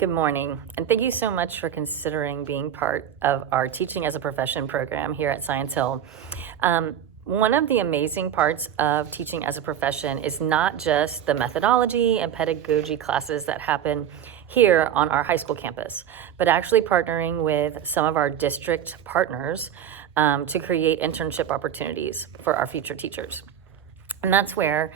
Good morning, and thank you so much for considering being part of our Teaching as a Profession program here at Science Hill. One of the amazing parts of teaching as a profession is not just the methodology and pedagogy classes that happen here on our high school campus, but actually partnering with some of our district partners to create internship opportunities for our future teachers. And that's where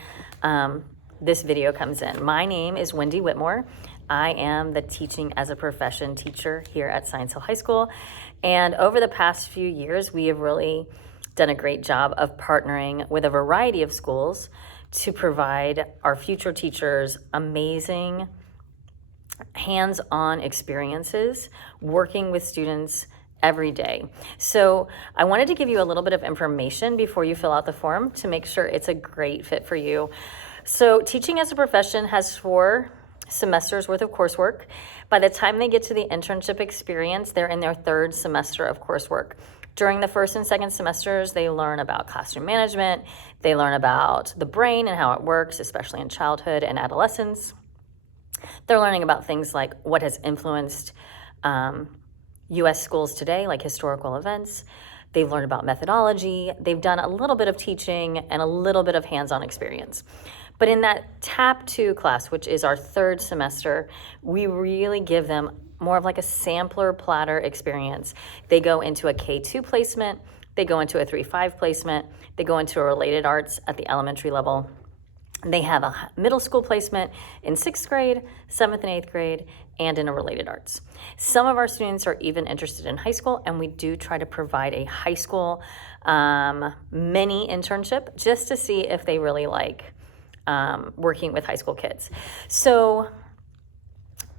this video comes in. My name is Wendy Whitmore. I am the Teaching as a Profession teacher here at Science Hill High School. And over the past few years, we have really done a great job of partnering with a variety of schools to provide our future teachers amazing hands-on experiences working with students every day. So I wanted to give you a little bit of information before you fill out the form to make sure it's a great fit for you. So Teaching as a Profession has 4 semesters worth of coursework. By the time they get to the internship experience, they're in their 3rd semester of coursework. During the 1st and 2nd semesters, they learn about classroom management. They learn about the brain and how it works, especially in childhood and adolescence. They're learning about things like what has influenced U.S. schools today, like historical events. They've learned about methodology. They've done a little bit of teaching and a little bit of hands-on experience. But in that TAP 2 class, which is our 3rd semester, we really give them more of like a sampler platter experience. They go into a K2 placement. They go into a 3-5 placement. They go into a related arts at the elementary level. They have a middle school placement in 6th grade, 7th and 8th grade, and in a related arts. Some of our students are even interested in high school, and we do try to provide a high school mini internship just to see if they really like working with high school kids. So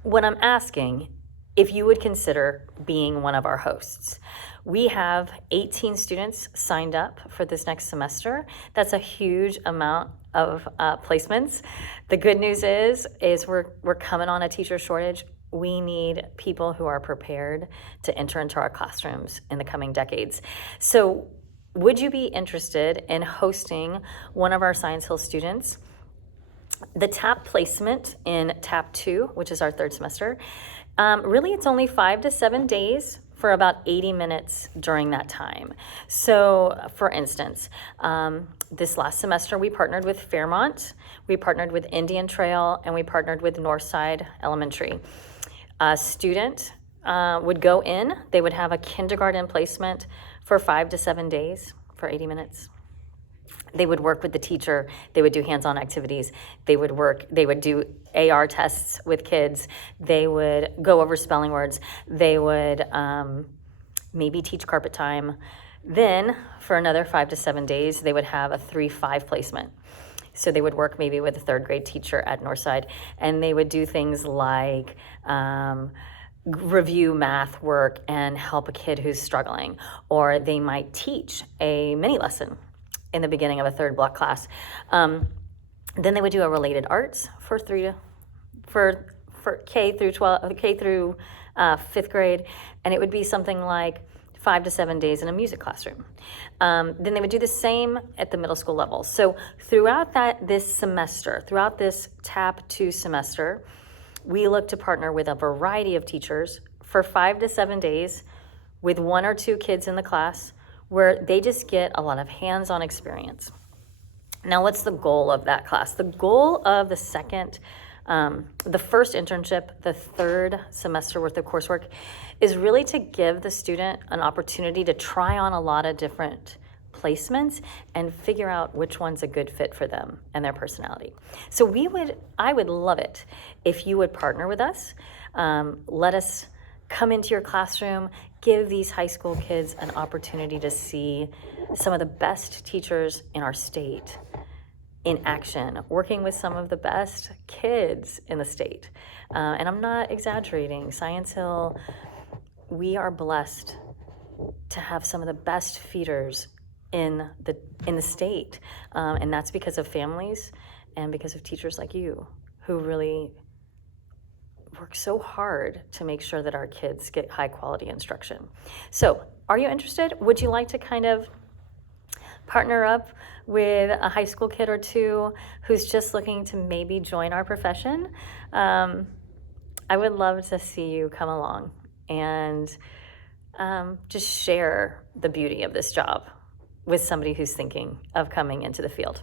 what I'm asking, if you would consider being one of our hosts. We have 18 students signed up for this next semester. That's a huge amount of placements. The good news is we're coming on a teacher shortage. We need people who are prepared to enter into our classrooms in the coming decades. So would you be interested in hosting one of our Science Hill students? The TAP placement in TAP 2, which is our 3rd semester, really it's only 5 to 7 days for about 80 minutes during that time. So for instance, this last semester we partnered with Fairmont, we partnered with Indian Trail, and we partnered with Northside Elementary. A student would go in, they would have a kindergarten placement for 5 to 7 days for 80 minutes. They would work with the teacher. They would do hands-on activities. They would do AR tests with kids. They would go over spelling words. They would maybe teach carpet time. Then for another 5 to 7 days, they would have a 3-5 placement. So they would work maybe with a 3rd grade teacher at Northside, and they would do things like review math work and help a kid who's struggling, or they might teach a mini lesson in the beginning of a 3rd block class. Then they would do a related arts for K through 5th grade, and it would be something like 5 to 7 days in a music classroom. Then they would do the same at the middle school level. So throughout this TAP 2 semester, we look to partner with a variety of teachers for 5 to 7 days with 1 or 2 kids in the class, where they just get a lot of hands-on experience. Now, what's the goal of that class? The goal of the first internship, the 3rd semester worth of coursework, is really to give the student an opportunity to try on a lot of different placements and figure out which one's a good fit for them and their personality. So I would love it if you would partner with us. Let us come into your classroom, give these high school kids an opportunity to see some of the best teachers in our state in action, working with some of the best kids in the state. And I'm not exaggerating. Science Hill, we are blessed to have some of the best feeders in the state. And that's because of families and because of teachers like you who really work so hard to make sure that our kids get high quality instruction. So are you interested? Would you like to kind of partner up with a high school kid or two who's just looking to maybe join our profession? I would love to see you come along and just share the beauty of this job with somebody who's thinking of coming into the field.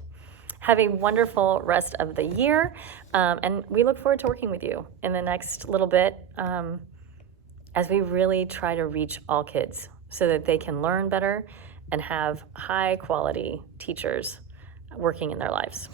Have a wonderful rest of the year, and we look forward to working with you in the next little bit as we really try to reach all kids so that they can learn better and have high quality teachers working in their lives.